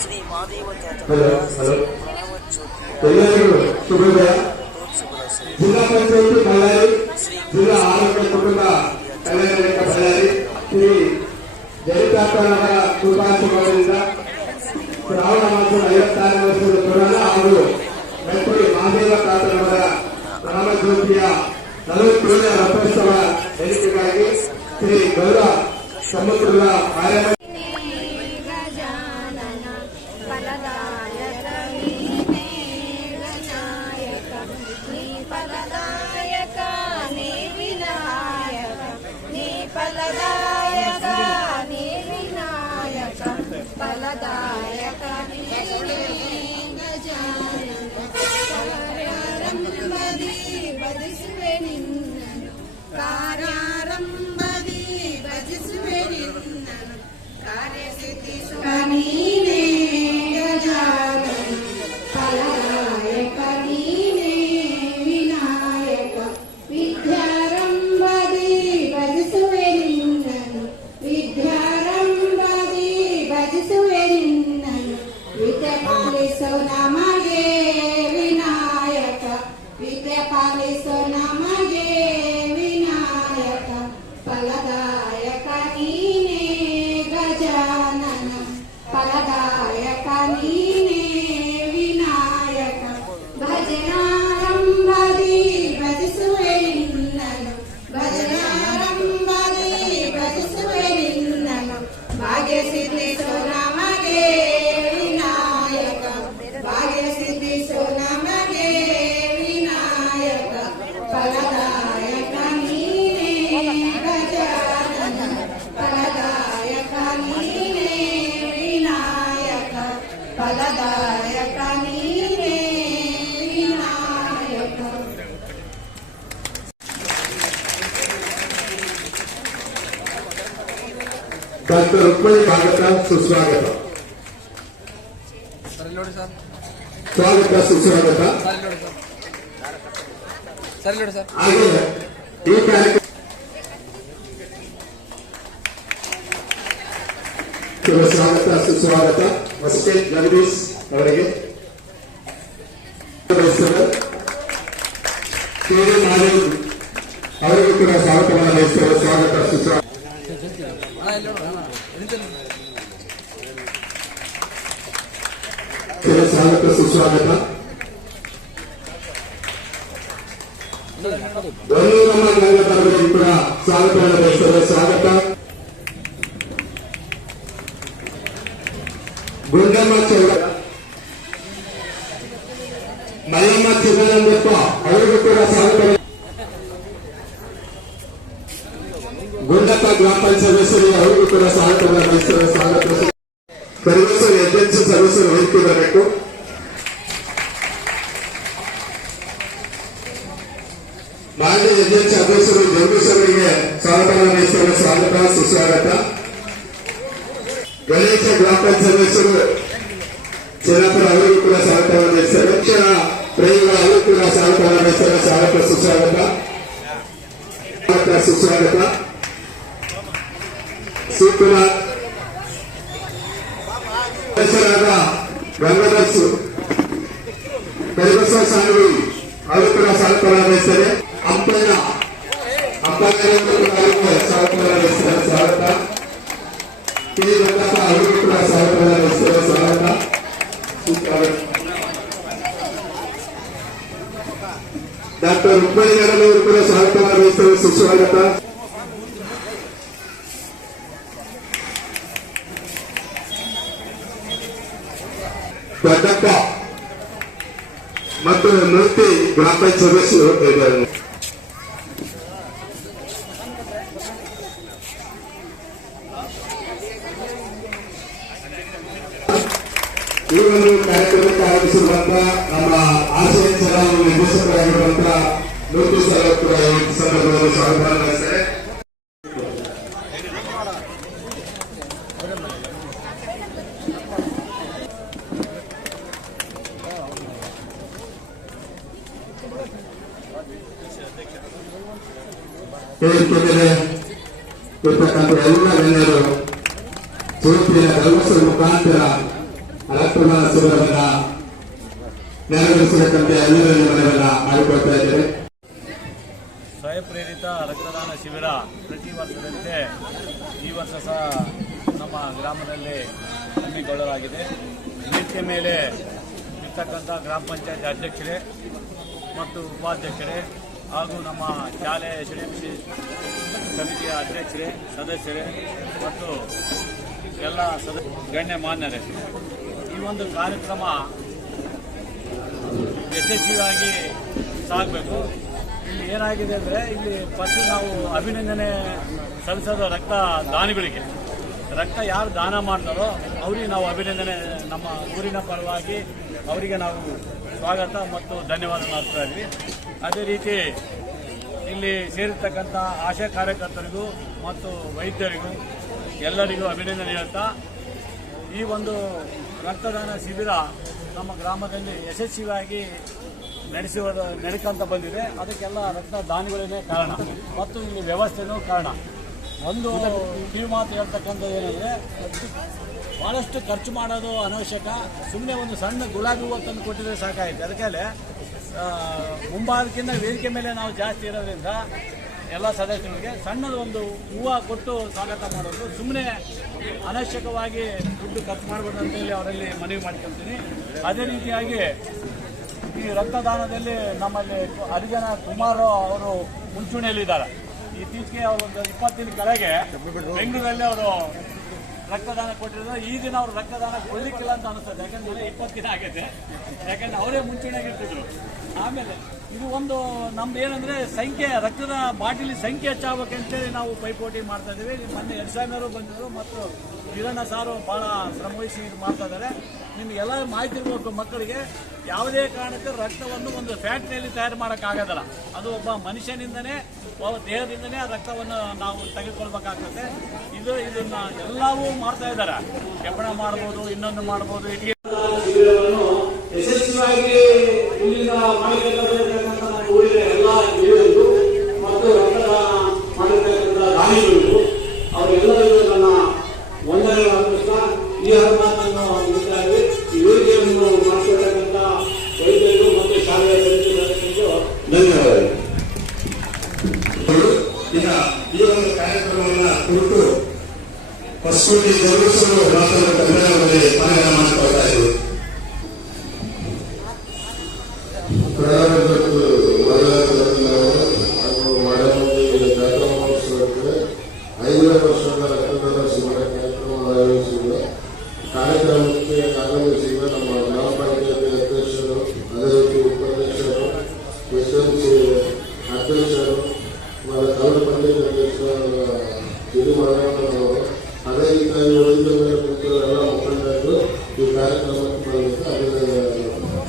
ಶ್ರೀ ಮಹಾದೇವ ಎಲ್ಲರಿಗೂ ಶುಭೋದಯ. ಜಿಲ್ಲಾ ಪಂಚಾಯತಿ ಬಳ್ಳಾರಿ, ಜಿಲ್ಲಾ ಆರೋಗ್ಯ ಕುಟುಂಬ ಕಲ್ಯಾಣ ಬಳ್ಳಾರಿ ಶ್ರೀ ಜಯತಾತನವರ ಕೃಪಾಶೀರ್ವಾದದಿಂದ ಶ್ರಾವಣ ಮಾಸದ 56 ವರ್ಷದ ಪುರಾಣ ಹಾಗೂ ಶ್ರೀ ಮಹಾದೇವ ತಾತನವರ ರಾಮಜ್ಯೋತಿಯ 47ನೇ ರಥೋತ್ಸವ ಎಣಿಕೆಗಾಗಿ ಶ್ರೀ ಗೌರ ಸಮುದ್ರದ ಕಾರ್ಯಕ್ರಮ ಫಲದಾಯಕ ಕಾರ್ಯಾರಂಭದಿ ಭಜಿಸುವೆ ನಿನ್ನನು, ಕಾರ್ಯಾರಂಭದಿ ಭಜಿಸುವೆ ನಿನ್ನನು, ಕಾರ್ಯಸಿದ್ಧಿಸುವ ನೀನೇ ಗಜಾನನ, ಫಲದಾಯಕ ನೀನೇ ವಿನಾಯಕ, ವಿದ್ಯಾರಂಭದಿ ಭಜಿಸುವೆ ನಿನ್ನನು, ವಿದ್ಯಾರಂಭದಿ ಭಜಿಸುವೆ ನಿನ್ನನು, ವಿದ್ಯೆ ಪಾಲಿಸೋ ನಮಗೆ ವಿನಾಯಕ, ವಿದ್ಯೆ ಪಾಲಿಸೋ ನಮಗೆ ವಿನಾಯಕ, ಫಲದಾಯಕ ನೀನೇ ಗಜಾನನ, ಫಲದಾಯಕ ನೀನೇ ವಿನಾಯಕ, ಭಜನಾರಂಭದಿ ಭಜಿಸುವೆ ನಿನ್ನನು, ಭಜನಾರಂಭದಿ ಭಜಿಸುವೆ ನಿನ್ನನು, ಭಾಗ್ಯ ಸಿದ್ಧಿಸೋ ನಮಗೆ ವಿನಾಯಕ, ಭಾಗ್ಯ ಸಿದ್ಧಿಸೋ ನಮಗೆ ವಿನಾಯಕ, ಫಲದಾಯಕ ನೀನೇ ಗಜಾನನ, ಫಲದಾಯಕ ನೀನೇ ವಿನಾಯಕ, ಫಲದಾಯಕ ನೀನೇ ವಿನಾಯಕ. ಡಾಕ್ಟರ್ ರುಕ್ಮಿಣಿ ಸ್ವಾಗತ ಸುಸ್ವಾಗತ. ಸ್ವಾಗತ ಸುಸ್ವಾಗತ. ಹಾಗೆ ಈ ಕಾರ್ಯಕ್ರಮ ಸ್ವಾಗತ ಸುಸ್ವಾಗತ ಮಸ್ಕೆ ಜಗದೀಶ್ ಅವರಿಗೆ, ಅವರಿಗೂ ಕೂಡ ಸ್ವಾಗತವನ್ನು ಬಯಸ್ತೇವೆ. ಸ್ವಾಗತ ಸುಸ್ವಾಗತ. ಸ್ವಾಗತ ಸುಸ್ವಾಗತ. ನಮ್ಮ ಗಂಗಾಧರರಿಗೆ ಕೂಡ ಸ್ವಾಗತವನ್ನು ಬಯಸ್ತೇವೆ. ಸ್ವಾಗತ. ಗುಂಡಮ್ಮ ಚೌಡ, ಮಲ್ಲಮ್ಮ ಚಿದಾನಂದಪ್ಪ ಅವರಿಗೂ ಕೂಡ ಸ್ವಾಗತ. ಗುಂಡಪ್ಪ ಗ್ರಾಮ ಪಂಚಾಯತ್ ಸದಸ್ಯರಿಗೆ ಅವರಿಗೂ ಕೂಡ ಸ್ವಾಗತವನ್ನು ಬಯಸ್ತೇವೆ. ಸ್ವಾಗತ. ಪರಿವೇಶನ ಏಜೆನ್ಸಿ ಸದಸ್ಯರು ವೇದಿಕೆ ಬರಬೇಕು. ಮಾಜಿ ಏಜೆನ್ಸಿ ಸದಸ್ಯರು ಜಗದೀಶ್ ಅವರಿಗೆ ಸ್ವಾಗತವನ್ನು ಬಯಸ್ತೇವೆ. ಸ್ವಾಗತ ಸುಸ್ವಾಗತ. ಗಣೇಶ ಗ್ರಾಮ ಪಂಚಾಯತ್ ಸದಸ್ಯರು ಸೇನಾಪುರ ಅವರಿಗೂ ಕೂಡ ಸ್ವಾಗತವನ್ನು ಬಯಸ್ತೇವೆ. ಶಿಕ್ಷಣ ಪ್ರೇಮಿಗಳು ಅವರಿಗೂ ಕೂಡ ಸ್ವಾಗತವನ್ನು ಬಯಸ್ತೇವೆ. ಸ್ವಾಗತ ಸುಸ್ವಾಗತ. ಸ್ವಾಗತ ಸುಸ್ವಾಗತ. ಶಿವಕುಮಾರ್ ಸದಸ್ಯರಾದ ಗಂಗಾಧರ್ ಕರಿಬಸವ ಸ್ವಾಮಿ ಅವರು ಕೂಡ ಸ್ವಾಗತವನ್ನು ಬಯಸ್ತಾರೆ. ಅಪ್ಪಯ್ಯ ಸ್ವಾಗತವನ್ನು ಬಯಸ್ತಾರೆ. ಸ್ವಾಗತ. ಕೆ ರಂಗಪ್ಪ ಅವರಿಗೂ ಕೂಡ ಸ್ವಾಗತವನ್ನು ಬಯಸ್ತಾರೆ. ಸ್ವಾಗತ. ಡಾಕ್ಟರ್ ರುಕ್ಮಿಣಿ ಮೇಡಮ್ ಅವರು ಕೂಡ ಸ್ವಾಗತವನ್ನು ಬಯಸ್ತಾರೆ. ಸುಸ್ವಾಗತ. ದೊಡ್ಡಪ್ಪ ಮತ್ತು ಮೂರ್ತಿ ಗ್ರಾಮ ಪಂಚಾಯತ್ ಸದಸ್ಯರು ಇದ್ದಾರೆ. ಈ ಒಂದು ಕಾರ್ಯಕ್ರಮಕ್ಕೆ ಆಗಮಿಸಿರುವಂತಹ ನಮ್ಮ ಆಶಯ ಚಲಾವಣೆ ನಿರ್ದೇಶಕರಾಗಿರುವಂತಹ ಮೂರ್ತಿ ಸರ್ ಕೂಡ ಈ ಸಂದರ್ಭದಲ್ಲಿ ಸ್ವಾಗತವನ್ನು ಬಯಸ್ತಾರೆ. ವೇದಿಕೆ ಮೇಲೆ ಇರ್ತಕ್ಕಂಥ ಎಲ್ಲ ಗಣ್ಯರು ಚೌತಿಯ ಧರ್ಮಸ್ಥಳ ಮುಖಾಂತರ ರಕ್ತದಾನ ಶಿಬಿರವನ್ನ ನೆರವೇರಿಸಬೇಕಂತ ಎಲ್ಲರಲ್ಲಿ ಮನವನ್ನ ಮಾಡಿಕೊಳ್ತಾ ಇದ್ದೇವೆ. ಸ್ವಯಂ ಪ್ರೇರಿತ ರಕ್ತದಾನ ಶಿಬಿರ ಪ್ರತಿ ವರ್ಷದಂತೆ ಈ ವರ್ಷ ಸಹ ನಮ್ಮ ಗ್ರಾಮದಲ್ಲಿ ಹಮ್ಮಿಕೊಳ್ಳಲಾಗಿದೆ. ವೇದಿಕೆ ಮೇಲೆ ಇರ್ತಕ್ಕಂಥ ಗ್ರಾಮ ಪಂಚಾಯತ್ ಅಧ್ಯಕ್ಷರೇ ಮತ್ತು ಉಪಾಧ್ಯಕ್ಷರೇ ಹಾಗೂ ನಮ್ಮ ಶಾಲೆ SDMC ಸಮಿತಿಯ ಅಧ್ಯಕ್ಷರೇ, ಸದಸ್ಯರೇ ಮತ್ತು ಎಲ್ಲ ಗಣ್ಯಮಾನ್ಯರೇ, ಈ ಒಂದು ಕಾರ್ಯಕ್ರಮ ಯಶಸ್ವಿಯಾಗಿ ಸಾಗಬೇಕು. ಇಲ್ಲಿ ಏನಾಗಿದೆ ಅಂದರೆ, ಇಲ್ಲಿ ಫಸ್ಟ್ ನಾವು ಅಭಿನಂದನೆ ಸಲ್ಲಿಸೋದು ರಕ್ತ ದಾನಿಗಳಿಗೆ. ರಕ್ತ ಯಾರು ದಾನ ಮಾಡ್ತಾರೋ ಅವರಿಗೆ ನಾವು ಅಭಿನಂದನೆ, ನಮ್ಮ ಊರಿನ ಪರವಾಗಿ ಅವರಿಗೆ ನಾವು ಸ್ವಾಗತ ಮತ್ತು ಧನ್ಯವಾದ ಮಾಡ್ತಾ ಇದ್ವಿ. ಅದೇ ರೀತಿ ಇಲ್ಲಿ ಸೇರಿರ್ತಕ್ಕಂಥ ಆಶಾ ಕಾರ್ಯಕರ್ತರಿಗೂ ಮತ್ತು ವೈದ್ಯರಿಗೂ ಎಲ್ಲರಿಗೂ ಅಭಿನಂದನೆ ಹೇಳ್ತಾ, ಈ ಒಂದು ರಕ್ತದಾನ ಶಿಬಿರ ನಮ್ಮ ಗ್ರಾಮದಲ್ಲಿ ಯಶಸ್ವಿಯಾಗಿ ನಡೆಕೊಂತ ಬಂದಿದೆ. ಅದಕ್ಕೆಲ್ಲ ರಕ್ತದಾನಿಗಳೇ ಕಾರಣ ಮತ್ತು ಇಲ್ಲಿ ವ್ಯವಸ್ಥೆನೂ ಕಾರಣ. ಒಂದು ಕಿವಿ ಮಾತು ಹೇಳ್ತಕ್ಕಂಥದ್ದು ಏನಂದರೆ, ಭಾಳಷ್ಟು ಖರ್ಚು ಮಾಡೋದು ಅನವಶ್ಯಕ. ಸುಮ್ಮನೆ ಒಂದು ಸಣ್ಣ ಗುಲಾಬಿ ಹೂವು ತಂದು ಕೊಟ್ಟಿದ್ರೆ ಸಾಕಾಯಿತು. ಅದಕ್ಕೆ ಮುಂಭಾಗಕ್ಕಿಂತ ವೇದಿಕೆ ಮೇಲೆ ನಾವು ಜಾಸ್ತಿ ಇರೋದ್ರಿಂದ ಎಲ್ಲ ಸದಸ್ಯರಿಗೆ ಸಣ್ಣದು ಒಂದು ಹೂವು ಕೊಟ್ಟು ಸ್ವಾಗತ ಮಾಡೋದು, ಸುಮ್ಮನೆ ಅನವಶ್ಯಕವಾಗಿ ದುಡ್ಡು ಖರ್ಚು ಮಾಡಬಾರ್ದು ಅಂತೇಳಿ ಅವರಲ್ಲಿ ಮನವಿ ಮಾಡ್ಕೊಳ್ತೀನಿ. ಅದೇ ರೀತಿಯಾಗಿ ಈ ರಕ್ತದಾನದಲ್ಲಿ ನಮ್ಮಲ್ಲಿ ಹರಿಜನ ಕುಮಾರ್ ಅವರು ಮುಂಚೂಣಿಯಲ್ಲಿದ್ದಾರೆ. ಇತ್ತೀಚೆಗೆ ಅವರು ಒಂದು 20 ದಿನ ಕೆಳಗೆ ಬೆಂಗಳೂರಲ್ಲಿ ಅವರು ರಕ್ತದಾನ ಕೊಟ್ಟಿರೋದು. ಈ ದಿನ ಅವರು ರಕ್ತದಾನ ಕೊಡಲಿಕ್ಕಿಲ್ಲ ಅಂತ ಅನಿಸ್ತದೆ, ಯಾಕಂದ್ರೆ 20 ದಿನ ಆಗಿದೆ. ಯಾಕಂದ್ರೆ ಅವರೇ ಮುಂಚೂಣಿಯಾಗಿರ್ತಿದ್ರು. ಆಮೇಲೆ ಇದು ಒಂದು ನಮ್ದು ಏನಂದ್ರೆ, ಸಂಖ್ಯೆ ರಕ್ತದ ಬಾಟಲಿ ಸಂಖ್ಯೆ ಹೆಚ್ಚಾಗಬೇಕಂತೇಳಿ ನಾವು ಪೈಪೋಟಿ ಮಾಡ್ತಾ ಇದ್ದೀವಿ. ಮೊನ್ನೆ ಯಶಸ್ವಿಯವರು ಬಂದಿದ್ರು ಮತ್ತು ಕಿರಣ ಸಾರು ಭಾಳ ಶ್ರಮವಹಿಸಿ ಇದು ಮಾಡ್ತಾ ಇದ್ದಾರೆ. ನಿಮಗೆಲ್ಲ ಮಾಹಿತಿ ಇರಬೇಕು, ಮಕ್ಕಳಿಗೆ ಯಾವುದೇ ಕಾರಣಕ್ಕೆ ರಕ್ತವನ್ನು ಒಂದು ಫ್ಯಾಕ್ಟ್ರಿಯಲ್ಲಿ ತಯಾರು ಮಾಡೋಕ್ಕಾಗೋದಲ್ಲ. ಅದು ಒಬ್ಬ ಮನುಷ್ಯನಿಂದನೇ, ದೇಹದಿಂದನೇ ಆ ರಕ್ತವನ್ನು ನಾವು ತೆಗೆದುಕೊಳ್ಬೇಕಾಗ್ತದೆ. ಇದನ್ನ ಎಲ್ಲವೂ ಮಾಡ್ತಾ ಇದ್ದಾರೆ. ಕೆಬ್ಬಣ ಮಾಡ್ಬೋದು, ಇನ್ನೊಂದು ಮಾಡ್ಬೋದು. ಇಟ್ಟಿಗೆ ಶಿಬಿರವನ್ನು ಯಶಸ್ವಿಯಾಗಿ ಇಲ್ಲಿಂದ ಮಾಡಿರ್ತಕ್ಕಂಥ ಊರಿನ ಎಲ್ಲ ಹಿರಿಯರು ಮತ್ತು ರಕ್ತದಾನ ಮಾಡಿರ್ತಕ್ಕಂಥ ದಾನಿಗಳು ಅವರೆಲ್ಲರಿಗೂ ನನ್ನ ವಂದನೆಗಳು ಅರ್ಪಿಸ್ತಾ ಈ ಹಬ್ಬವನ್ನು ಮುಗಿಸಿದ್ದಾರೆ. ಈ ವೇದಿಕೆಯನ್ನು ಮಾಡಿಕೊಳ್ತಕ್ಕಂಥ ವೈದ್ಯರು ಮತ್ತು ಶಾಲೆಯ ಸದಸ್ಯರು ಧನ್ಯವಾದಗಳು. ಈಗ ಈ ಒಂದು ಕಾರ್ಯಕ್ರಮವನ್ನು ಕುರಿತು ಹೊಸಕೋಟೆ ಧರ್ಮಸ್ಥಳ ರಾಷ್ಟ್ರದ ಕನ್ನಡದಲ್ಲಿ ಪಾರಾಯಣ ಮಾಡಿಕೊಳ್ತಾ ಇದ್ದೀವಿ. ಹಾಗೂ ಮಾಡಮಂದಿ ಜಾತ್ರಾ ಮಹೋತ್ಸವಕ್ಕೆ 5ನೇ ವರ್ಷದ ರಕ್ತದಾನ ಶಿಬಿರ ಕಾರ್ಯಕ್ರಮ ಆಯೋಜಿಸಿದೆ. ಕಾರ್ಯಕ್ರಮಕ್ಕೆ ಆಗಮಿಸಿದ ನಮ್ಮ ಗ್ರಾಮ ಪಂಚಾಯತಿ ಅಧ್ಯಕ್ಷರು, ಅದೇ ರೀತಿ ಉಪಾಧ್ಯಕ್ಷರು, SMC ಅಧ್ಯಕ್ಷರು, ತಾಲೂಕು ಪಂಚಾಯತ್ ಅಧ್ಯಕ್ಷರು ಗಿರಿಮರವರು, ಅದೇ ರೀತಿಯಾಗಿ ಉಳಿದ ಮೇಲೆ ಕುರಿತು ಎಲ್ಲ ಮುಖಂಡರು ಈ ಕಾರ್ಯಕ್ರಮಕ್ಕೆ ಬಂದಿದ್ದು ಅಭಿನಂದನೆಗಳು.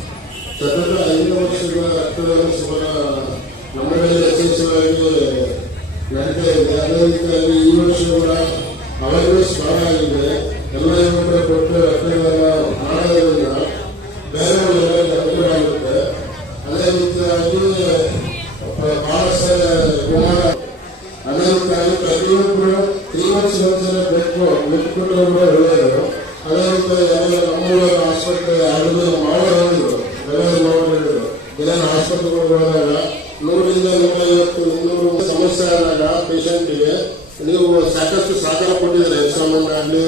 ಸತತ 5ನೇ ವರ್ಷದ ರಕ್ತದಾನ ಶಿಬಿರ ನಮ್ಮಲ್ಲಿ ಯಶಸ್ವಿಯಾಗಿ ನಡೀತಾ ಇದೆ. ಅದೇ ರೀತಿಯಾಗಿ ಈ ವರ್ಷ ಕೂಡ ಅವೇರ್ನೆಸ್ ಬಹಳ ಆಗಿದೆ. ಎಲ್ಲ ಯುವಕರು ಕೊಟ್ಟು ರಕ್ತದಾನ ಮಾಡೋದ್ರಿಂದ ಬೇರೆಯವರಿಗೆ ಅನುಕೂಲ ಆಗುತ್ತೆ. ಅದೇ ರೀತಿಯಾಗಿ ಬಹಳಷ್ಟು ಕುಮಾರ, ಅದೇ ರೀತಿಯಾಗಿ ಪ್ರತಿಯೊಬ್ಬರು 3 ವರ್ಷ ಬೇಕು ಬಿಟ್ಟುಕೊಟ್ಟರು ಕೂಡ ಒಳ್ಳೆಯದು. ಅದೇ ರೀತಿಯಾಗಿ ನಮ್ಮೂರ ಆಸ್ಪತ್ರೆ ಯಾರಿಗೂ ಮಾಡೋದು ಹೇಳಿದ್ರು. ಇದನ್ನು ಆಸ್ಪತ್ರೆಗೆ ಹೋದಾಗ 100ರಿಂದ 150, 200 ಸಮಸ್ಯೆ ಆದಾಗ ಪೇಷಂಟ್ಗೆ ನೀವು ಸಾಕಷ್ಟು ಸಹಕಾರ ಕೊಟ್ಟಿದ್ರೆ ಯಶಸ್ಸಮನ್ನಾಗಲಿ,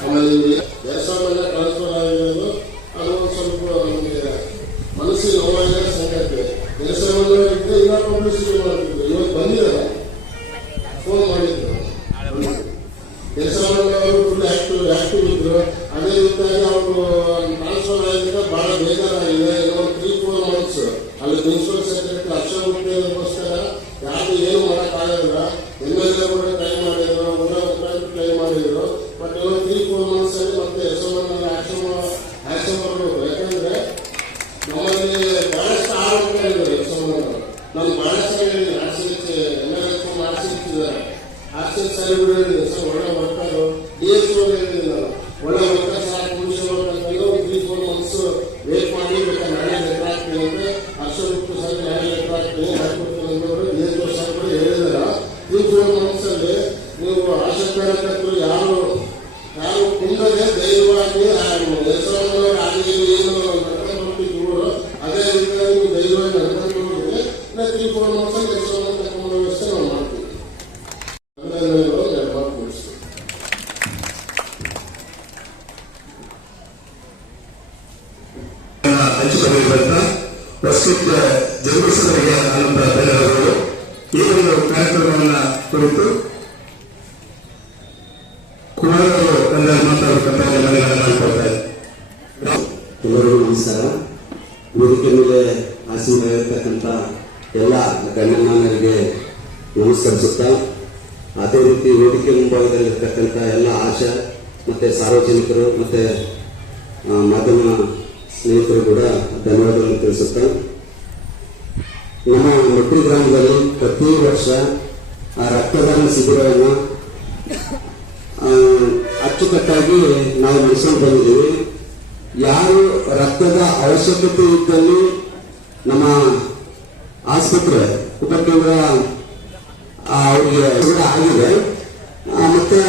ಆಮೇಲೆ ಯಶಸ್ಸಮನ್ನ ಟ್ರಾನ್ಸ್ಫರ್ ಆಗಿರೋದು ಅದು ಸ್ವಲ್ಪ ನಮಗೆ ಮನಸ್ಸಿಗೆ ನೋವಾಗಿದೆ, ಸಂಗತಿ. ಯಶಸ್ಸಮನ್ನ ಇದ್ದರೆ ಇಲ್ಲ ಪಬ್ಲಿಸಿಟಿ ಮಾಡ್ತಿದ್ರು. ಇವತ್ತು ಬಂದಿದ್ದಾರೆ, ಫೋನ್ ಮಾಡಿದ್ರು. ಯಶಸ್ಸಮನ್ನ ಅವರು ಫುಲ್ ಆಕ್ಟಿವ್ ಇದ್ರು. ಅದೇ ರೀತಿಯಾಗಿ ಅವರು ಟ್ರಾನ್ಸ್ಫರ್ ಆಗಿದ್ರೆ ಬಹಳ ಬೇಜಾರಾಗಿದೆ. ಇನ್ನೊಂದು 3-4 ಮಂತ್ಸ್ ಅಲ್ಲಿ ಪ್ರಿನ್ಸಿಪಲ್ ಸೆಕ್ರೆಟರಿ ಅಕ್ಷರ ಯಾರು ಏನು ಮಾಡೋಕ್ಕಾಗಲ್ಲ. MLA ಕೂಡ ಟ್ರೈ ಮಾಡಿದ್ರು, ಊರ ಮುಖಂಡರು ಟ್ರೈ ಮಾಡಿದ್ರು. ಬಟ್ ಇನ್ನೊಂದು 3-4 ಮಂತ್ಸ್ ಅಲ್ಲಿ ಮತ್ತೆ ಯಶಸ್ಸಮನ್ನ ಆಕ್ಷನ್ ಮಾಡಬೇಕು. ಯಾಕಂದ್ರೆ ನಮ್ಮಲ್ಲಿ ಬಹಳಷ್ಟು ಆರೋಪ ಇದ್ದಾರೆ ಯಶಸ್ಸಮನ್ನ. ನಾನು ಬಹಳಷ್ಟು ಹೇಳಿದ್ದೀನಿ, ಆರ್ಸಿದ್ದಾರೆ ಆಕ್ಷನ್ ಸರಿ ಬಿಡಿ ಸರ್, ಒಳ್ಳೆ ವರ್ಕರು. DSO ಹೇಳಿದ್ದೀನಿ ನಾನು, ಒಳ್ಳೆ ವರ್ಕರ್ ಸಾಕು ಮುಗಿಸ್ಬೇಕಂತಂದ್ರೆ ಒಂದು 3-4 ಮಂತ್ಸ್ ವೇಟ್ ಮಾಡಿ ನಾಳೆ ಲೆಟರ್ ಹಾಕ್ತೀನಿ ಅಂದ್ರೆ ಅಕ್ಷರಕ್ಕೆ ಸರ್ ನಾಳೆ ಲೆಟರ್ ಹಾಕ್ತೀನಿ ಹಾಕ್ಬಿಡ್ತೀನಿ ಅಂತಂದ್ರೆ DSO ಸರ್ ಕೂಡ ಹೇಳಿದಾರ. 3-4 ಮಂತ್ಸ್ ಅಲ್ಲಿ ನೀವು ಆಶಾ ಕಾರ್ಯಕರ್ತರು ಯಾರು ಇದ್ದವ್ರಿಗೆ ಧೈರ್ಯವಾಗಿ ಹೆಸರನ್ನು ಆಗಲಿ ಏನು ನಡ್ಕೊಂಡು ಹೋಗ್ತಿದ್ರು ಅದೇ ರೀತಿಯಾಗಿ ನೀವು ಧೈರ್ಯವಾಗಿ ನಡ್ಕೊಂಡು ಹೋಗಿದ್ರೆ 3-4 ಮಂತ್ಸ್ ಕೆಲಸವನ್ನು ತಗೊಂಡು ವ್ಯವಸ್ಥೆ ನಾವು ಮಾಡ್ತೀವಿ. ಹಂಚಿಕೊಂಡಿರುವಂತಹ ಪ್ರಸ್ತುತ ಜಗದೀಶರಿಗೆ ಅನಂತ ಧನ್ಯವಾದಗಳು. ಈ ಒಂದು ಕಾರ್ಯಕ್ರಮವನ್ನು ಕುರಿತು ಕುಮಾರ್ ಅವರು ಕನ್ನಡ ಮಾತಾಡತಕ್ಕಂಥ ಮನೆಗಳನ್ನು ಅನ್ಕೊಳ್ತಾ ಇದ್ದಾರೆ. ಎಲ್ಲರಿಗೂ ನಮಸ್ಕಾರ. ವೇದಿಕೆ ಮೇಲೆ ಆಸೀನರಾಗಿರ್ತಕ್ಕಂಥ ಎಲ್ಲ ಗಣ್ಯಮಾನ್ಯರಿಗೆ ನಮಸ್ಕರಿಸುತ್ತಾ, ಅದೇ ರೀತಿ ವೇದಿಕೆ ಮುಂಭಾಗದಲ್ಲಿರ್ತಕ್ಕಂಥ ಎಲ್ಲ ಆಶಾ ಮತ್ತೆ ಸಾರ್ವಜನಿಕರು ಮತ್ತೆ ಮಾಧ್ಯಮ ಸ್ನೇಹಿತರು ಕೂಡ ಧನ್ಯವಾದಗಳನ್ನು ತಿಳಿಸುತ್ತಾ, ನಮ್ಮ ಮೆಟ್ರಿ ಗ್ರಾಮದಲ್ಲಿ ಪ್ರತಿ ವರ್ಷ ರಕ್ತದಾನ ಶಿಬಿರವನ್ನು ಅಚ್ಚುಕಟ್ಟಾಗಿ ನಾವು ನಡೆಸ್ಕೊಂಡು ಬಂದಿದ್ದೀವಿ. ಯಾರು ರಕ್ತದ ಅವಶ್ಯಕತೆ ಇದ್ದಲ್ಲಿ ನಮ್ಮ ಆಸ್ಪತ್ರೆ ಉಪಕೇಂದ್ರ ಅವರಿಗೆ ಕೂಡ ಆಗಿದೆ. ಮತ್ತೆ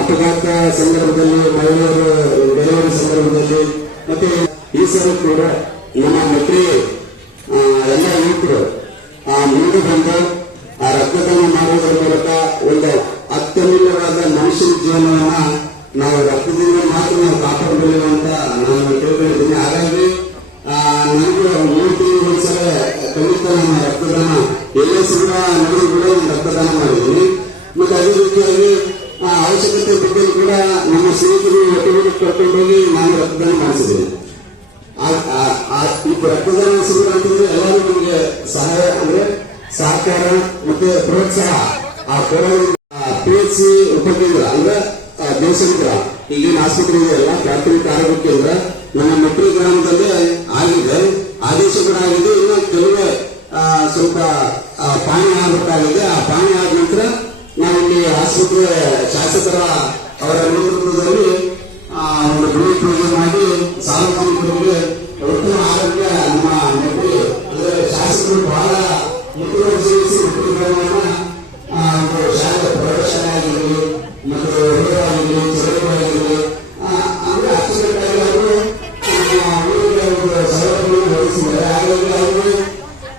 ಅಪಘಾತ ಸಂದರ್ಭದಲ್ಲಿ, ಮಹಿಳೆಯರು ಡೆಲಿವರಿ ಸಂದರ್ಭದಲ್ಲಿ, ಮತ್ತೆ ಈ ಸಲ ಕೂಡ ನಮ್ಮ ಮೆಟ್ರಿ ಎಲ್ಲ ಯುವಕರು ಮುಂದೆ ಬಂದು ಆ ರಕ್ತದಾನ ಮಾಡುವುದರ ಮೂಲಕ ಒಂದು ಅತ್ಯಮೂಲ್ಯವಾದ ಮನುಷ್ಯನ ಜೀವನವನ್ನ ನಾವು ರಕ್ತದಿಂದ ಮಾತ್ರ ನಾವು ಕಾಪಾಡಬೇಕು ಅಂತ ನಾನು ತಿಳ್ಕೊಂಡಿದ್ದೀನಿ. ಹಾಗಾಗಿ ನನಗೆ 3 ತಿಂಗಳು ಒಂದ್ಸಲ ಖಂಡಿತ ನಮ್ಮ ರಕ್ತದಾನ ಎಲ್ಲೇ ಸಿಗುವ ನಡುವೆ ಕೂಡ ನಾನು ರಕ್ತದಾನ ಮಾಡಿದ್ದೀನಿ. ಮತ್ತೆ ಅದೇ ರೀತಿಯಾಗಿ ಅವಶ್ಯಕತೆ ಬಗ್ಗೆ ಕೂಡ ನಮ್ಮ ಸ್ನೇಹಿತರು ಒಟ್ಟಿಗೆ ಕರ್ಕೊಂಡು ಹೋಗಿ ನಾನು ರಕ್ತದಾನ ಮಾಡಿಸಿದ್ದೀನಿ. ಈ ರಕ್ತದಾನ ಶಿಬಿರ ಅಂತಂದ್ರೆ ಎಲ್ಲರೂ ನಮಗೆ ಸಹಾಯ ಅಂದ್ರೆ ಸಹಕಾರ ಮತ್ತೆ ಪ್ರೋತ್ಸಾಹ PHC ಉಪಕೇಂದ್ರ ಅಂದ್ರೆ ದೇವಸಂದ್ರ ಈಗಿನ ಆಸ್ಪತ್ರೆ ಇದೆಯಲ್ಲ, ಪ್ರಾಥಮಿಕ ಆರೋಗ್ಯ ಕೇಂದ್ರ ನಮ್ಮ ಮೆಟ್ರಿ ಗ್ರಾಮದಲ್ಲಿ ಆಗಿದೆ, ಆದೇಶ ಕೂಡ ಆಗಿದೆ. ಇನ್ನು ಕೆಲವೇ ಸ್ವಲ್ಪ ಪಾನಿ ಆಗಬೇಕಾಗಿದೆ. ಆ ಪಾನಿ ಆದ ನಂತರ ನಾವಿಲ್ಲಿ ಆಸ್ಪತ್ರೆ ಶಾಸಕರ ಅವರ ನೇತೃತ್ವದಲ್ಲಿ ಒಂದು ಗೃಹ ಪೂಜೆ ಮಾಡಿ ಸಾರ್ವಜನಿಕರಿಗೆ ಉತ್ತಮ ಆರೋಗ್ಯ ನಮ್ಮ ಮೆಟ್ರಿ ಅಂದ್ರೆ ಶಾಸಕರು ಬಹಳ ಮುತುವರ್ಜಿಸಿ ಮೆಟ್ರಿ ಗ್ರಾಮವನ್ನ ಶಾಲೆ ಪ್ರೌಢಶಾಲೆ ಆಗಿರಲಿ ಮತ್ತು ಆಗಿರಲಿ ಚಲವಾಗಿರಲಿ ಅಂದ್ರೆ ಅಚ್ಚುಕಟ್ಟಾಗಿ ಅವರು ಊರಿಗೆ ಸೌಲಭ್ಯವನ್ನು ಒದಗಿಸಿದ್ದಾರೆ. ಹಾಗಾಗಿ ಅವರು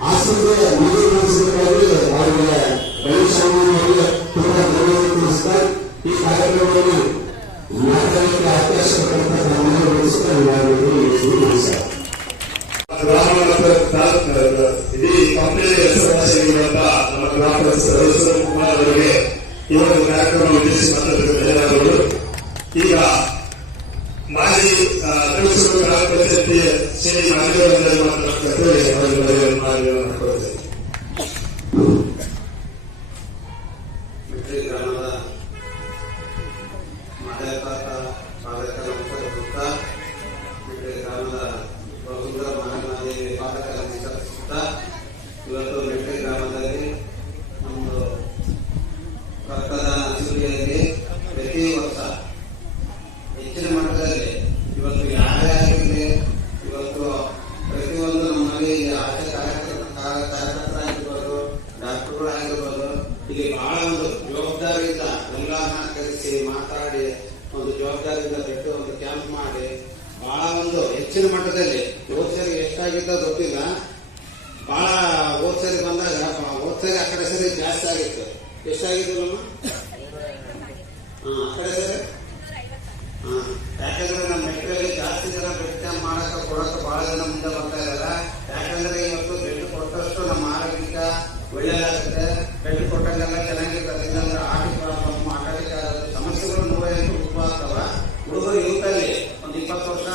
ಆಸ್ಪತ್ರೆ ಮಂಜೂರು ಮಾಡಿಸಬೇಕಾಗಿ ಅವರಿಗೆ ಗಣೇಶನವರಿಗೆ ತುಂಬಾ ಧನ್ಯವಾದ ತಿಳಿಸುತ್ತಾರೆ. ಈ ಕಾರ್ಯಕ್ರಮವನ್ನು ಮಾತಾಡಲಿಕ್ಕೆ ಅವಕಾಶ ಪಟ್ಟಂತ ನಮಸ್ಕಾರ. ಇಡೀ ಕಂಪನಿಯ ಹೆಸರುವಾಸಿಯಾಗಿರುವಂತ ನಮ್ಮ ಗ್ರಾಮ ಪಂಚಾಯತ್ ಸದಸ್ಯರು ಕುಮಾರ್ ಅವರಿಗೆ ಈ ಒಂದು ಕಾರ್ಯಕ್ರಮ ಉದ್ದೇಶಿಸಿ ಮಾತನಾಡುವುದು. ಈಗ ಮಾಜಿ ಅಧ್ಯಕ್ಷರು ಗ್ರಾಮ ಪಂಚಾಯತಿ ಸೇರಿ ಮಾನ್ಯವಾಗಿ ಮಾತನಾಡ್ತಾರೆ. ಮೆಟ್ರಿ ಗ್ರಾಮದ ಮಾದಕ ಮೆಟ್ರಿ ಗ್ರಾಮದ ಸುಂದರ ಮಹಾತ್ಮಾದೇವಿ ಪಾದಕ ನಮಸ್ಕರಿಸುತ್ತಾ, ಇವತ್ತು ಮೆಟ್ರಿ ಗ್ರಾಮದಲ್ಲಿ ಒಂದು ರಕ್ತದಾನ ಶಿಬಿರದಲ್ಲಿ ಪ್ರತಿ ವರ್ಷ ಹೆಚ್ಚಿನ ಮಟ್ಟದಲ್ಲಿ ಇವತ್ತು ಯಾರ್ಯಾರಿಗೆ ಇವತ್ತು ಪ್ರತಿಯೊಂದು ನಮ್ಮಲ್ಲಿ ಆಶಾ ಕಾರ್ಯಕರ್ತರಾಗಿರ್ಬೋದು, ಡಾಕ್ಟರ್ಗಳಾಗಿರ್ಬೋದು, ಇಲ್ಲಿ ಬಹಳ ಒಂದು ಜವಾಬ್ದಾರಿಯಿಂದ ಎಲ್ಲರನ್ನ ಕರೆಸಿ ಮಾತಾಡಿ ಒಂದು ಜವಾಬ್ದಾರಿಯಿಂದ ಬಿಟ್ಟು ಒಂದು ಕ್ಯಾಂಪ್ ಮಾಡಿ ಬಹಳ ಒಂದು ಹೆಚ್ಚಿನ ಮಟ್ಟದಲ್ಲಿ ಹೋದ್ಸರಿ ಎಷ್ಟಾಗಿತ್ತೋ ಗೊತ್ತಿಲ್ಲ. ಬಹಳ ಹೋದ್ಸರಿ ಬಂದಾಗ ಹೋದ್ಸರಿ ಆ ಕಡೆ ಸರಿ ಜಾಸ್ತಿ ಆಗಿತ್ತು. ಎಷ್ಟಾಗಿತ್ತು ನಮ್ಮ ಆ ಕಡೆ ಸರಿ ಯಾಕಂದ್ರೆ ನಮ್ಮ ಮೆಟ್ರಲ್ಲಿ ಜಾಸ್ತಿ ಜನ ಬೆಡ್ ಕ್ಯಾಂಪ್ ಕೊಡಕ್ಕೆ ಬಹಳ ಜನ ಮುಂದೆ ಬರ್ತಾ ಇದಾರೆ. ಯಾಕಂದ್ರೆ ಇವತ್ತು ಬೆಡ್ ಕೊಟ್ಟಷ್ಟು ನಮ್ಮ ಆರೋಗ್ಯಕ್ಕೆ ಒಳ್ಳೆಯದಾಗುತ್ತೆ. ಬೆಡ್ ಕೊಟ್ಟಂಗೆಲ್ಲ ಚೆನ್ನಾಗಿರ್ತದೆ. ಇಲ್ಲಾಂದ್ರೆ ಆಟಿಕ್ ಪ್ರಾಬ್ಲಮ್, ಆಟಕ್ಕೆ ಸಮಸ್ಯೆಗಳು 108 ಉದ್ಭವ. ಹುಡುಗರು ಯುವಕಲ್ಲಿ ಒಂದು 20 ವರ್ಷ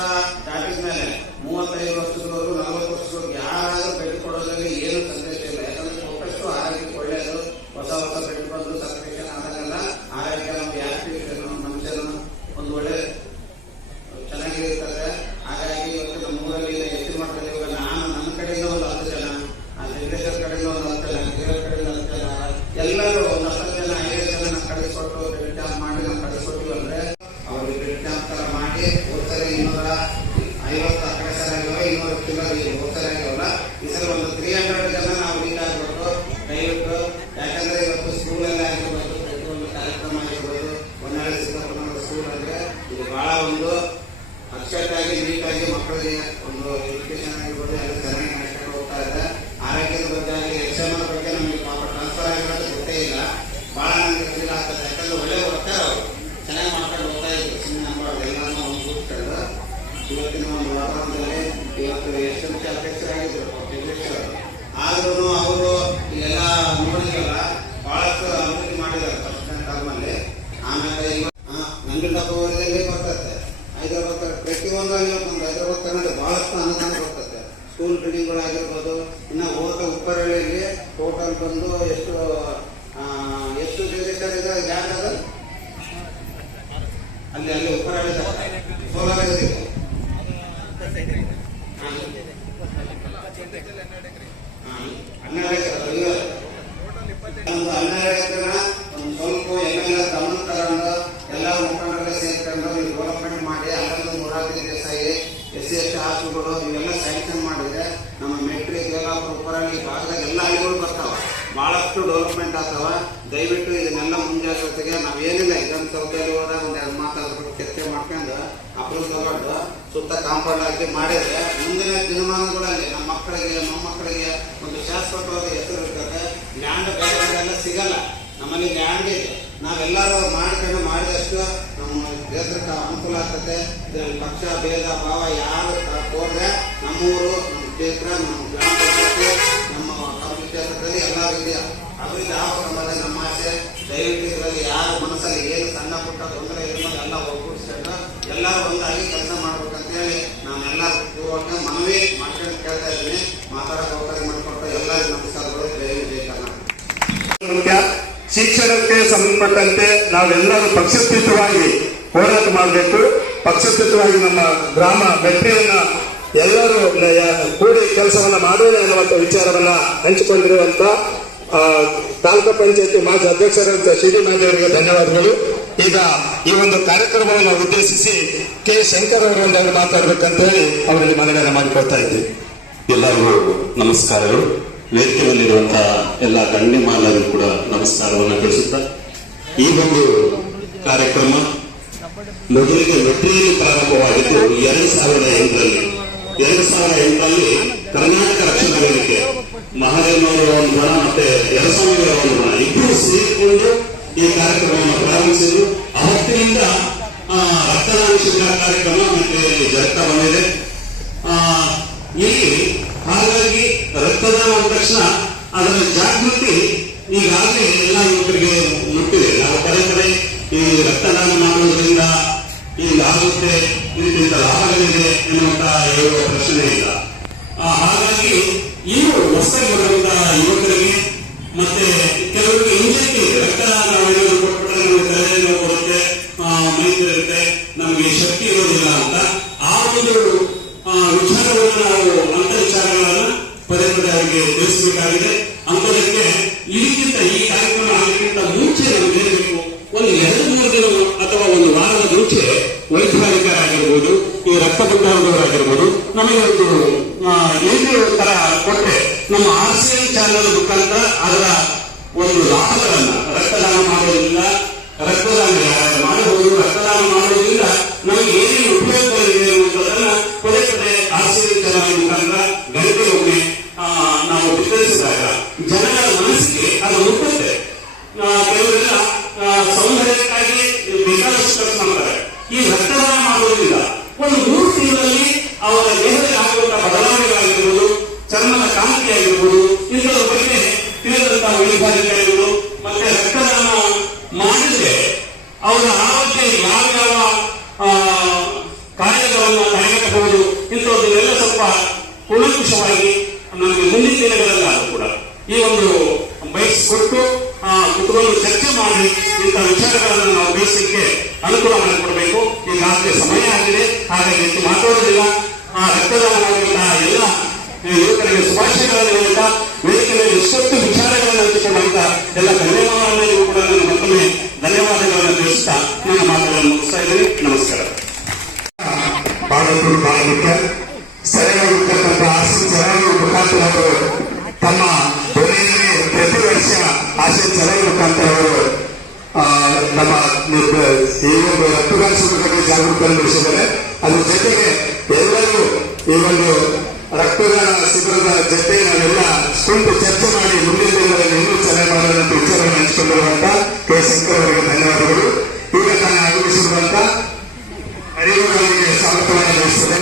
ದಾಟಿದ ಮೇಲೆ 35 ವರ್ಷದವರೆಗೂ 40 ವರ್ಷದವರೆಗೂ ಯಾರಾದ್ರೂ ಬೆಡ್ ಕೊಡೋದ್ರಲ್ಲಿ ಏನು ಸಂದೇಶ ಇಲ್ಲ. ಯಾಕಂದ್ರೆ ಕೊಟ್ಟಷ್ಟು ಆರೋಗ್ಯಕ್ಕೆ ಒಳ್ಳೆಯದು. ಹೊಸ ಬೆಡ್ ಬಂದು ಸಪ್ರೇಷನ್ ಆದಾಗೆಲ್ಲ ಆರೋಗ್ಯ ನಮ್ಗೆ ಆಕ್ಟಿವ್ ಮನುಷ್ಯರು ಇದು ಬಹಳ ಒಂದು ಅಚ್ಚುಕಟ್ಟಾಗಿ ನೀಟಾಗಿ ಮಕ್ಕಳಿಗೆ ಒಂದು ಎಜುಕೇಶನ್ ಆಗಿರ್ಬೋದು ಎಲ್ಲ ಚೆನ್ನಾಗಿ ನಡ್ಕೊಂಡು ಹೋಗ್ತಾ ಇದೆ. ಆರೋಗ್ಯದ ಬಗ್ಗೆ ಆಗಲಿ ಎಕ್ಸಾಮ್ ಬಗ್ಗೆ ನಮಗೆ ಪಾಪ ಟ್ರಾನ್ಸ್ಫರ್ ಆಗಿರೋದು ಗೊತ್ತೇ ಇಲ್ಲ. ಭಾಳ ನಮಗೆ ಫೀಲ್ ಆಗ್ತದೆ. ಯಾಕಂದ್ರೆ ಒಳ್ಳೆ ಬರ್ತಾರೆ ಅವರು ಚೆನ್ನಾಗಿ ಮಾಡ್ಕೊಂಡು ಹೋಗ್ತಾ ಇದ್ರು. ಸುಮ್ಮನೆ ನಮ್ಮ ಎಲ್ಲಾನು ಒಂದು ಕೂತ್ಕೊಂಡು ಇವತ್ತಿನ ಒಂದು ವಾತಾವರಣದಲ್ಲಿ ಇವತ್ತು SMC ಅಧ್ಯಕ್ಷರಾಗಿದ್ದರು ಜಗದೀಶ್ವರ್. ಆದ್ರೂ ಅವರು ಇಲ್ಲೆಲ್ಲ ನೋಡಿದ್ರಲ್ಲ ಬಹಳಷ್ಟು ಅಭಿವೃದ್ಧಿ ಮಾಡಿದ್ದಾರೆ ಫಸ್ಟ್ ಟರ್ಮಲ್ಲಿ. ಆಮೇಲೆ ನಂಜುಂಡಪ್ಪವರದಲ್ಲಿ ಬರ್ತದೆ, ಹೈದರಾಬಾದ್ ಪ್ರತಿಯೊಂದರಲ್ಲಿ ಒಂದು ಹೈದರಾಬಾದ್ ಕನ್ನಡ ಬಹಳಷ್ಟು ಅನುದಾನ ಬರ್ತದೆ. ಸ್ಕೂಲ್ ಬಿಲ್ಡಿಂಗ್ಗಳಾಗಿರ್ಬೋದು. ಇನ್ನು ಉಪ್ಪರಳ್ಳಿಯಲ್ಲಿ ಟೋಟಲ್ ಬಂದು ಎಷ್ಟು ಜಗದೀಶ್ವರ್ ಇದೆ ಜಾಗ ಅದು ಅಲ್ಲಿ ಉಪ್ಪರಳ್ಳಿ ಸೋಲಾರ್ ಇದೆ. 12 ಎಕರೆ ಒಂದು ಸ್ವಲ್ಪ ಎಲ್ಲ ಗಮನ ತಗೊಂಡು ಎಲ್ಲ ಮುಖಂಡರಲ್ಲೇ ಸೇರ್ಕೊಂಡು ಡೆವಲಪ್ಮೆಂಟ್ ಮಾಡಿ ಅಲ್ಲೊಂದು ಮುರಾರ್ಜಿ ದೇಸಾಯಿ SC ಹಾಸ್ಪಿಟಲ್ಗಳು ಇವೆಲ್ಲ ಸ್ಯಾಂಕ್ಷನ್ ಮಾಡಿದ್ರೆ ನಮ್ಮ ಮೆಟ್ರಿ ದೇವಾಪುರ ಉಪ್ಪರಳ್ಳಿ ಭಾಗದಾಗ ಎಲ್ಲ ಹಳ್ಳಿಗಳು ಬರ್ತಾವ. ಬಹಳಷ್ಟು ಡೆವಲಪ್ಮೆಂಟ್ ಆಗ್ತಾವ. ದಯವಿಟ್ಟು ಇದನ್ನೆಲ್ಲ ಮುಂಜಾಗ್ರತೆಗೆ ನಾವೇನಿಲ್ಲ ವಿಧಾನಸೌಧದಲ್ಲಿ ಹೋದಾಗ ಒಂದು 2 ಮಾತು ಅದ್ರ ಬಗ್ಗೆ ಚರ್ಚೆ ಮಾಡ್ಕೊಂಡು ಅಪ್ರೂವ್ ತಗೊಂಡು ಸುತ್ತ ಕಾಂಪೌಂಡ್ ಹಾಕಿ ಮಾಡಿದ್ರೆ ಮುಂದಿನ ದಿನಮಾನಗಳಲ್ಲಿ ನಮ್ಮ ಮಕ್ಕಳಿಗೆ ಮೊಮ್ಮಕ್ಕಳಿಗೆ ಒಂದು ಶಾಶ್ವತವಾದ ಹೆಸರು ಇರ್ತದೆ. ಲ್ಯಾಂಡ್ ಬೇರೆಲ್ಲ ಸಿಗಲ್ಲ. ನಮ್ಮಲ್ಲಿ ಲ್ಯಾಂಡ್ ಇದೆ. ನಾವೆಲ್ಲರೂ ಮಾಡ್ಕೊಂಡು ಮಾಡಿದಷ್ಟು ನಮ್ಮ ದೇಶಕ್ಕೆ ಅನುಕೂಲ ಆಗ್ತದೆ. ಇದರಲ್ಲಿ ಪಕ್ಷ ಭೇದ ಭಾವ ಯಾರು ಹೋದ್ರೆ ನಮ್ಮೂರು ನಮ್ಮ ಕ್ಷೇತ್ರ ನಮ್ಮ ಗ್ರಾಮ ಪಂಚಾಯತಿ ನಮ್ಮ ತಾಲೂಕು ಕ್ಷೇತ್ರದಲ್ಲಿ ಎಲ್ಲ ರೀತಿಯ ಅಭಿವೃದ್ಧಿ ಆಗಬೇಕಂಬುದೇ ನಮ್ಮ ಆಸೆ. ದಯವಿಟ್ಟು ಇದರಲ್ಲಿ ಯಾರ ಮನಸ್ಸಲ್ಲಿ ಏನು ಸಣ್ಣ ಪುಟ್ಟ ತೊಂದರೆ ಇರ್ಬೋದು ಎಲ್ಲ ಒಗ್ಗೂಡಿಸ್ಕೊಂಡು ಎಲ್ಲರೂ ಒಂದಾಗಿ ಕೆಲಸ ಮಾಡ್ಬೇಕಂತೇಳಿ ನಾನೆಲ್ಲರೂ ಪೂರ್ವಕ ಮನವಿ ಮಾಡ್ಕೊಂಡು ಕೇಳ್ತಾ ಇದ್ದೀನಿ. ಮಾತಾಡೋಕೆ ಅವಕಾಶ ಮಾಡಿಕೊಟ್ಟು ಎಲ್ಲರಿಗೂ ನಮಸ್ಕಾರಗಳು. ಜೈ ಜೈ ಕರ್ನಾಟಕ. ಶಿಕ್ಷಣಕ್ಕೆ ಸಂಬಂಧಪಟ್ಟಂತೆ ನಾವೆಲ್ಲರೂ ಪಕ್ಷಾತೀತವಾಗಿ ಹೋರಾಟ ಮಾಡಬೇಕು. ಪಕ್ಷಾತೀತವಾಗಿ ನಮ್ಮ ಗ್ರಾಮ ಮೆಟ್ರಿಯನ್ನ ಎಲ್ಲರೂ ಕೂಡಿ ಕೆಲಸವನ್ನ ಮಾಡೋಣ ಎನ್ನುವಂತ ವಿಚಾರವನ್ನ ಹಂಚಿಕೊಂಡಿರುವಂತ ತಾಲೂಕು ಪಂಚಾಯತಿ ಮಾಜಿ ಅಧ್ಯಕ್ಷರಾದ ಶ್ರೀ ಮಾದೇವರಿಗೆ ಧನ್ಯವಾದಗಳು. ಈಗ ಈ ಒಂದು ಕಾರ್ಯಕ್ರಮವನ್ನು ಉದ್ದೇಶಿಸಿ ಕೆ ಶಂಕರ್ ಅವರು ಒಂದೆರಡು ಮಾತಾಡಬೇಕಂತ ಹೇಳಿ ಅವರಲ್ಲಿ ಮನವಿಯನ್ನು ಮಾಡಿಕೊಳ್ತಾ ಇದ್ದೀವಿ. ಎಲ್ಲರಿಗೂ ನಮಸ್ಕಾರಗಳು. ವೇದಿಕೆಯಲ್ಲಿರುವಂತಹ ಎಲ್ಲ ಗಣ್ಯಮಾನ್ಯರು ಕೂಡ ನಮಸ್ಕಾರವನ್ನು ತಿಳಿಸುತ್ತಾ ಈ ಒಂದು ಕಾರ್ಯಕ್ರಮ ಮೊದಲಿಗೆ ಮೆಟ್ರಿಯಲ್ಲಿ ಪ್ರಾರಂಭವಾಗಿದ್ದು 2008ರಲ್ಲಿ ಕರ್ನಾಟಕ ರಕ್ಷಣಾ ವೇದಿಕೆ ಮಹಾದೇವನವರ ಒಂದು ಬಣ ಮತ್ತೆ ಯರಸ್ವಾಮಿಯವರ ಒಂದು ಬಣ ಇಬ್ಬರು ಸೇರಿಕೊಂಡು ಈ ಕಾರ್ಯಕ್ರಮವನ್ನು ಪ್ರಾರಂಭಿಸಿದ್ರು. ಅವತ್ತಿನಿಂದ ರಕ್ತದಾನ ಶಿಬಿರ ಕಾರ್ಯಕ್ರಮ ಮತ್ತೆ ಜರುಗ್ತಾ ಬಂದಿದೆ. ಇಲ್ಲಿ ಹಾಗಾಗಿ ರಕ್ತದಾನ ಅಂದ ತಕ್ಷಣ ಅದರ ಜಾಗೃತಿ ಈಗಾಗಲೇ ಎಲ್ಲ ಯುವಕರಿಗೆ ಮುಟ್ಟಿದೆ. ನಾವು ಕಡೆ ಈ ರಕ್ತದಾನ ಮಾಡುವುದರಿಂದ ಆಗುತ್ತೆ, ಇದರಿಂದ ಲಾಭಗಳಿದೆ ಎನ್ನುವಂತ ಹೇಳುವ ಪ್ರಶ್ನೆ ಇಲ್ಲ. ಹಾಗಾಗಿ ಇವು ಹೊಸದಾಗಿ ಬರುವಂತಹ ಯುವಕರಿಗೆ ಮತ್ತೆ ಕೆಲವರಿಗೆ ಹಿಂದಕ್ಕೆ ರಕ್ತದಾನ ಕೊಟ್ಟರೆ ನಮಗೆ ತಲೆನೋವು ಬರುತ್ತೆ, ಮೈದಿರುತ್ತೆ, ನಮಗೆ ಶಕ್ತಿ ಇರೋದಿಲ್ಲ ಅಂತ ಆ ಒಂದು ವಿಚಾರವನ್ನು ನಾವು ಅಂತ ವಿಚಾರಗಳನ್ನು ಪದೇ ಪದೇ ಅವರಿಗೆ ತಿಳಿಸಬೇಕಾಗಿದೆ. ಅಂಥದಕ್ಕೆ ಇದಕ್ಕಿಂತ ಈ ಕಾರ್ಯಕ್ರಮ ಆಗಕ್ಕಿಂತ ಮುಂಚೆ ನಮ್ಗೆ ಏನ್ಬೇಕು, ಒಂದು 2-3 ದಿನ ಅಥವಾ ಒಂದು ವಾರದ ಮುಂಚೆ ವೈದ್ಯಾಧಿಕಾರಿಯಾಗಿರ್ಬೋದು, ಈ ರಕ್ತ ಬಂಧುವವರಾಗಿರ್ಬೋದು ನಮಗೆ ಒಂದು ಏನೇ ತರ ಕೊಟ್ಟರೆ ನಮ್ಮ RCI ಚಾನಲ್ ಮುಖಾಂತರ ಅದರ ಒಂದು ಲಾಭಗಳನ್ನ ರಕ್ತದಾನ ಮಾಡೋದ್ರಿಂದ ರಕ್ತದಾನ ಮಾಡಬಹುದು, ರಕ್ತದಾನ ಮಾಡೋದ್ರಿಂದ ನಮಗೆ ಏನೇನು ಉಪಯೋಗಗಳಿದೆ ಅನ್ನುವಂಥದ್ದನ್ನ ಪದೇ ಪದೇ RCI ಚಾನಲ್ ಮುಖಾಂತರ ಗಂಟೆ ಒಮ್ಮೆ ನಾವು ವಿತರಿಸಿದಾಗ ಜನಗಳ ಮನಸ್ಸಿಗೆ ಅದು ಮುಟ್ಟುತ್ತೆ. ಕೆಲವರೆಲ್ಲ ಸೌಂದರ್ಯಕ್ಕಾಗಿ ಬೇಕಾದಷ್ಟು ಖರ್ಚು ಮಾಡ್ತಾರೆ. ಈ ರಕ್ತದಾನ ಮಾಡುವುದಿಲ್ಲ ಒಂದು 3 ತಿಂಗಳಲ್ಲಿ ಅವರ ದೇಹದಲ್ಲಿ ಆಗುವಂತಹ ಬದಲಾವಣೆಗಳಾಗಿರ್ಬೋದು, ಚರ್ಮದ ಕಾಂತಿ ಆಗಿರ್ಬೋದು, ಇದರ ಬಗ್ಗೆ ತಿಳಿದಂತಹ ವೈದ್ಯಾಧಿಕಾರಿಗಳು ಮತ್ತೆ ರಕ್ತದಾನ ಮಾಡಿದ್ರೆ ಅವರ ಆರೋಗ್ಯ ಯಾವ್ಯಾವ ಕಾಯಿಲೆಗಳನ್ನು ತಡೆಗಟ್ಟಬಹುದು ಇಂಥದ್ದನ್ನೆಲ್ಲ ಸ್ವಲ್ಪ ಕೂಲಂಕುಷವಾಗಿ ನಮಗೆ ಮುಂದಿನ ದಿನಗಳಲ್ಲಾದರೂ ಕೂಡ ಈ ಒಂದು ಬಯಸಿಕೊಟ್ಟು ಕುತ್ಕೊಂಡು ಚರ್ಚೆ ಮಾಡಿ ಇಂಥ ವಿಚಾರಗಳನ್ನು ನಾವು ಬೇಯಿಸಲಿಕ್ಕೆ ಅನುಕೂಲ ಮಾಡಿಕೊಡ್ಬೇಕು. ಈಗಾಗಲೇ ಸಮಯ ಆಗಿದೆ, ಹಾಗಾಗಿ ಹೆಚ್ಚು ಮಾತಾಡೋದಿಲ್ಲ. ರಕ್ತದಾನ ಮಾಡುವಂತಹ ಎಲ್ಲ ಯುವಕರಿಗೆ ಶುಭಾಶಯಗಳನ್ನು ಹೇಳುತ್ತಾ ವೇದಿಕೆಯಲ್ಲಿ ಎಷ್ಟೊತ್ತು ವಿಚಾರಗಳನ್ನು ಹಂಚಿಕೊಂಡಂತ ಎಲ್ಲ ಗಣ್ಯಮಾನ್ಯರಿಗೂ ಕೂಡ ನಾನು ಮತ್ತೊಮ್ಮೆ ಧನ್ಯವಾದಗಳನ್ನು ತಿಳಿಸುತ್ತಾ ನನ್ನ ಮಾತುಗಳನ್ನು ಮುಗಿಸ್ತಾ ಇದ್ದೀನಿ. ನಮಸ್ಕಾರ. ಸರಿಯಾಗಿರ್ತಕ್ಕಂಥ ಆಸೆ ಚಲನೆ ಮುಖಾಂತರ ಅವರು ತಮ್ಮ ಧ್ವನಿಯಲ್ಲಿ ಪ್ರತಿ ವರ್ಷ ಆಸೆ ಚಲನೆ ಮುಖಾಂತರ ಅವರು ನಮ್ಮ ಈ ಒಂದು ರಕ್ತದಾನ ಬಗ್ಗೆ ಜಾಗೃತಿ ಮೂಡಿಸಿದ್ದಾರೆ. ಅದ್ರ ಜೊತೆಗೆ ಎಲ್ಲರೂ ಈ ಒಂದು ರಕ್ತದಾನ ಶಿಬಿರದ ಜೊತೆ ನಾವೆಲ್ಲ ಕುಂತು ಚರ್ಚೆ ಮಾಡಿ ಮುಂದಿನ ದಿನಗಳಲ್ಲಿ ಇನ್ನೂ ಚೆನ್ನಾಗಿ ಮಾಡುವಂತ ವಿಚಾರವನ್ನು ಹಂಚಿಕೊಂಡಿರುವಂತ ಕೆ. ಶಂಕರ್ ಅವರಿಗೆ ಧನ್ಯವಾದಗಳು. ಈಗ ತಾನು ಆಗಮಿಸಿರುವಂತ ಹರಿಗೌಡ ಅವರಿಗೆ ಸ್ವಾಗತವನ್ನು ಬಯಸುತ್ತದೆ.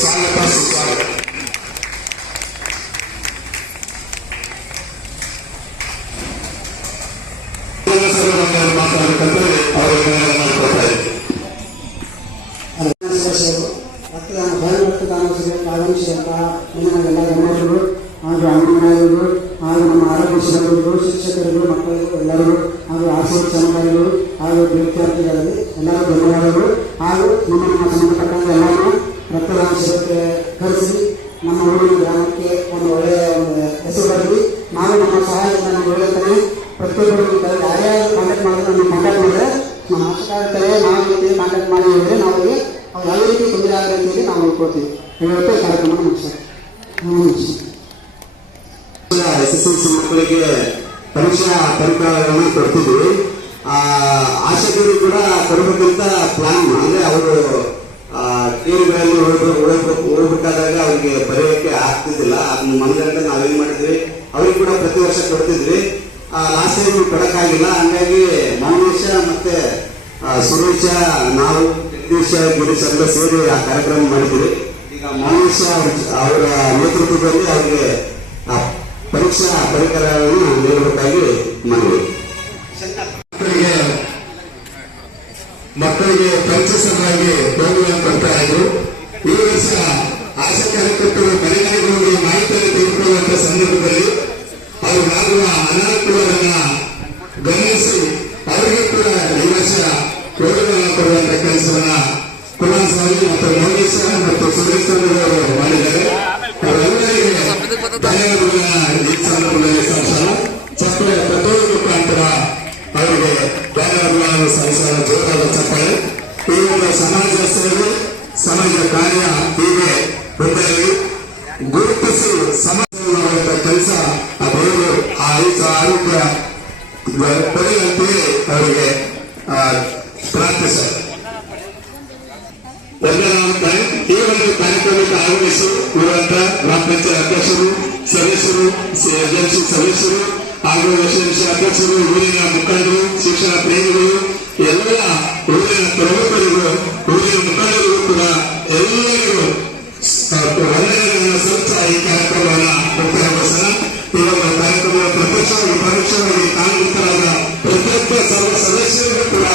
ಸ್ವಾಗತ ಸುಸ್ವಾಗತ. ಮಾತಾಡಬೇಕಂದ್ರೆ ಅವರು ಮಾಡಿಕೊಡ್ತಾ ಇದ್ದಾರೆ. ರಕ್ತದಾನ ಶಿಬಿರಕ್ಕೆ ಆಗಮಿಸಿದಂತಹ ಎಲ್ಲ ಗಣ್ಯರು ಹಾಗೂ ಅಂಗನವಾಡಿಗಳು ಹಾಗೂ ನಮ್ಮ ಆರೋಗ್ಯ ಸಿಬ್ಬಂದಿಗಳು, ಶಿಕ್ಷಕರು, ಮಕ್ಕಳಿಗೂ ಎಲ್ಲರಿಗೂ ಹಾಗೂ ಆಸಕ್ತ ಸಮುದಾಯಗಳು ಹಾಗೂ ವಿದ್ಯಾರ್ಥಿಗಳಲ್ಲಿ ಎಲ್ಲರೂ ಧನ್ಯವಾದಗಳು. ಹಾಗೂ ನಮ್ಮ ಸಂಬಂಧಪಟ್ಟಂತೆ ಎಲ್ಲರೂ ರಕ್ತದಾನ ಶಿಬಿರಕ್ಕೆ ಕರೆಸಿ ನಮ್ಮ ಊರಿನ ಗ್ರಾಮಕ್ಕೆ ಒಂದು ಒಳ್ಳೆಯ ಒಂದು ಹೆಸರು ಬರಲಿ. ನಾವು ನಮ್ಮ ಸಹಾಯದಿಂದ ನಮ್ಮ ಒಳ್ಳೆತನೆ ಪ್ರತಿಯೊಬ್ಬರು ಯಾರ್ಯಾರು ಕಾಂಟ್ಯಾಕ್ಟ್ ಮಾಡಿದ್ರೆ ನಮಗೆ ಕಾಂಟ್ಯಾಕ್ಟ್ ಮಾಡಿದ್ರೆ ನಮ್ಮ ಆಶಕಾರ್ತಾರೆ ನಾವು ಕಾಂಟ್ಯಾಕ್ಟ್ ಮಾಡಿ ಹೇಳಿದ್ರೆ ನಾವು ಅವ್ರು ಯಾವ ರೀತಿ ತೊಂದರೆ ಆಗೋ ರೀತಿಯಲ್ಲಿ ನಾವು ನೋಡ್ಕೊಳ್ತೀವಿ. ಇವತ್ತು ಕಾರ್ಯಕ್ರಮ SSLC ಮಕ್ಕಳಿಗೆ ಪರೀಕ್ಷಾ ಪರಿಕರಗಳನ್ನು ಕೊಡ್ತಿದ್ವಿ. ಆಶಕರು ಕೂಡ ಕೊಡಬೇಕಂತ ಪ್ಲಾನ್ ಅಂದ್ರೆ ಅವರು ಟೀಮ್ಗಳಲ್ಲಿ ಹೋಗ್ಬೇಕಾದಾಗ ಅವ್ರಿಗೆ ಬರೆಯೋಕೆ ಆಗ್ತಿದ್ದಿಲ್ಲ. ಅದನ್ನ ಮನಗಂಡು ನಾವೇನ್ ಮಾಡಿದ್ವಿ, ಅವ್ರಿಗೆ ಕೂಡ ಪ್ರತಿ ವರ್ಷ ಕೊಡ್ತಿದ್ವಿ. ಲಾಸ್ಟ್ ಟೈಮ್ ಕೊಡಕ್ಕಾಗಿಲ್ಲ. ಹಂಗಾಗಿ ಮೌನೇಶ ಮತ್ತೆ ಸುರೇಶ, ನಾವು ಜಗದೀಶ, ಗಿರೀಶ್ ಎಲ್ಲ ಸೇರಿ ಆ ಕಾರ್ಯಕ್ರಮ ಮಾಡಿದ್ವಿ. ಈಗ ಮೌನೇಶ ಅವರ ನೇತೃತ್ವದಲ್ಲಿ ಅವರಿಗೆ ಪರೀಕ್ಷಾ ಪರಿಕರಗಳನ್ನು ನೀಡಬೇಕಾಗಿ ಮನವಿ. ಮಕ್ಕಳಿಗೆ ಪರಿಚಯವಾಗಿ ಬಹುಮಾನ ಕೊಡ್ತಾ ಇದ್ರು. ಈ ವರ್ಷ ಆಶಾ ಕಾರ್ಯಕರ್ತರು ಮನೆಗಳಿಗೆ ಹೋಗಿ ಮಾಹಿತಿಯನ್ನು ತೆಗೆದುಕೊಳ್ಳುವಂತಹ ಸಂದರ್ಭದಲ್ಲಿ ಅವರಿಗಾಗುವ ಅನಾನುಕೂಲಗಳನ್ನ ಗಮನಿಸಿ ಅವರಿಗೆ ಕೂಡ ಈ ವರ್ಷ ಬಹುಮಾನ ಕೊಡುವಂತಹ ಕೆಲಸವನ್ನ ಕುಮಾರಸ್ವಾಮಿ ಮತ್ತು ಮೌನೇಶ ಮತ್ತು ಸುರೇಶ್ ಅವರು ಮಾಡಿದ್ದಾರೆ. ಅವರೆಲ್ಲರಿಗೆ ಧನ್ಯವಾದಗಳನ್ನ ಈ ಸಂದರ್ಭದಲ್ಲಿ ಚಪ್ಪಳೆ ಪ್ರತೋದ ಮುಖಾಂತರ ಅವರಿಗೆ ಧನ್ಯವಾದಗಳನ್ನು ಸಲ್ಲಿಸುವ ಜೋರಾದ ಚಪ್ಪಳೆ. ಈ ಒಂದು ಸಮಾಜ ಸೇವೆ, ಸಮಾಜ ಕಾರ್ಯ ಹೀಗೆ ಮುಂದೆ ಗುರುತಿಸಿ ಸಮಾಜವನ್ನು ಮಾಡುವಂತಹ ಕೆಲಸ ಆ ದೇವರು ಆ ಆರೋಗ್ಯ ಪಡೆಯುವಂತೆಯೇ ಅವರಿಗೆ ಪ್ರಾರ್ಥಿಸ ಎಲ್ಲರ ಈ ಒಂದು ಕಾರ್ಯಕ್ರಮಕ್ಕೆ ಆಗಮಿಸಿ ಇರುವಂತಹ ಗ್ರಾಮ ಪಂಚಾಯತ್ ಅಧ್ಯಕ್ಷರು, ಸದಸ್ಯರು, ಜೆಎಂಸಿ ಸದಸ್ಯರು ಹಾಗೂ ಎಸ್ಎಂಸಿ ಅಧ್ಯಕ್ಷರು, ಊರಿನ ಮುಖಂಡರು, ಶಿಕ್ಷಣ ಪ್ರೇಮಿಗಳು, ಎಲ್ಲ ಊರಿನ ಪ್ರಮುಖರಿಗೂ, ಊರಿನ ಮುಖಂಡರಿಗೂ ಕೂಡ ಎಲ್ಲರಿಗೂ ವಂದನೆಗಳನ್ನು ಸಲ್ಲಿಸುತ್ತಾ ಈ ಕಾರ್ಯಕ್ರಮವನ್ನು ಮುಕ್ತಾಯಗೊಳಿಸೋಣ. ಈ ಒಂದು ಕಾರ್ಯಕ್ರಮದ ಪ್ರತ್ಯಕ್ಷವಾಗಿ ಪರೋಕ್ಷವಾಗಿ ಕಾರಣಕರ್ತರಾದ ಪ್ರತಿಯೊಬ್ಬ ಸರ್ವ ಸದಸ್ಯರಿಗೂ ಕೂಡ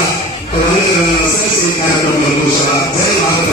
ವಂದನೆಗಳನ್ನು ಸಲ್ಲಿಸಿ ಈ ಕಾರ್ಯಕ್ರಮವನ್ನು ಮುಗಿಸೋಣ. ಜೈ ಭಾರತ.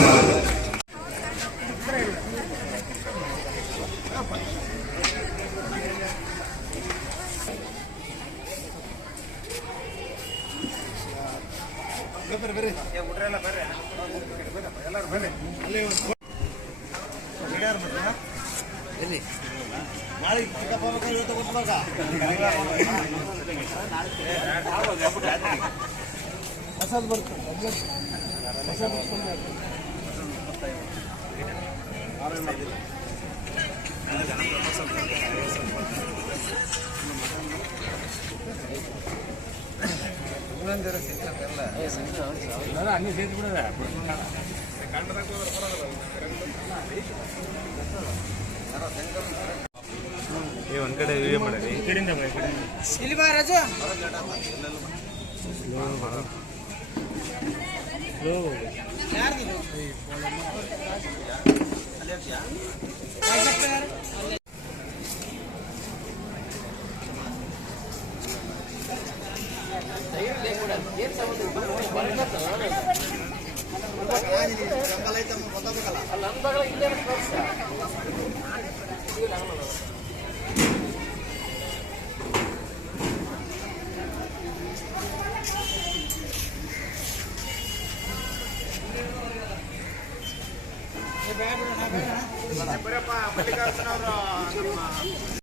ಹಂಗೆ ಸೇರಿ ಬಿಡೋದ ಒಂದ್ ಕಡೆ ವಿಡಿಯೋ ಮಾಡಿ ಇಲ್ಲಿ ಬಾ ರಾಜು. ಬರಪ್ಪ ಮಲ್ಲಿಕಾರ್ಜುನ ಅವರು